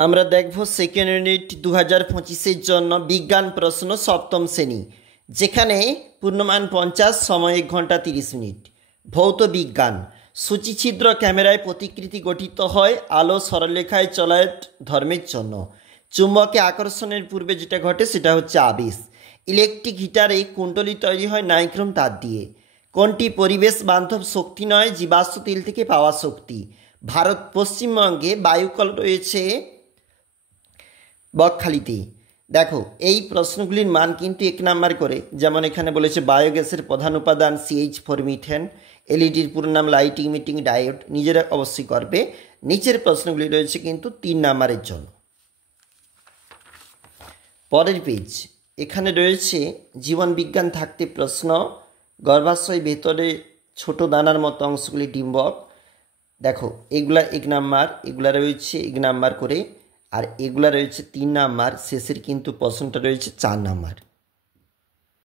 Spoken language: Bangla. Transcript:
আমরা দেখব সেকেন্ড ইউনিট 2025-এর জন্য বিজ্ঞান প্রশ্ন সপ্তম শ্রেণী, যেখানে পূর্ণমান 50, সময় 1 ঘন্টা 30 মিনিট। ভৌত বিজ্ঞান। সূচিছিদ্র ক্যামেরায় প্রতিকৃতি গঠিত হয় আলো সরলরেখায় চলায় ধর্মের জন্য। চুম্বকে আকর্ষণের পূর্বে যেটা ঘটে সেটা হচ্ছে আবেশ। ইলেকট্রিক হিটারে কুণ্ডলী তৈরি হয় নাইক্রোম তার দিয়ে। কোনটি পরিবেশ বান্ধব শক্তি নয়? জীবাশ্ম তেল থেকে পাওয়া শক্তি। ভারত পশ্চিমবঙ্গে বায়ুকল রয়েছে বকখালিতে। দেখো, এই প্রশ্নগুলির মান কিন্তু 1 নাম্বার করে। যেমন এখানে বলেছে বায়োগ্যাসের প্রধান উপাদান CH4 মিথেন, এলইডির পুরো নাম লাইট ইমিটিং ডায়োড। নিজেরা অবশ্যই করবে। নিচের প্রশ্নগুলি রয়েছে কিন্তু 3 নাম্বারের জন্য। পরের পেজ, এখানে রয়েছে জীবন বিজ্ঞান থাকতে প্রশ্ন। গর্ভাশয় ভেতরে ছোট দানার মতো অংশগুলি ডিম্বক। দেখো, এগুলা 1 নাম্বার, এগুলা রয়েছে 1 নাম্বার করে, আর এগুলা রয়েছে 3 নাম্বার। শেষের কিন্তু প্রশ্নটা রয়েছে 4 নাম্বার।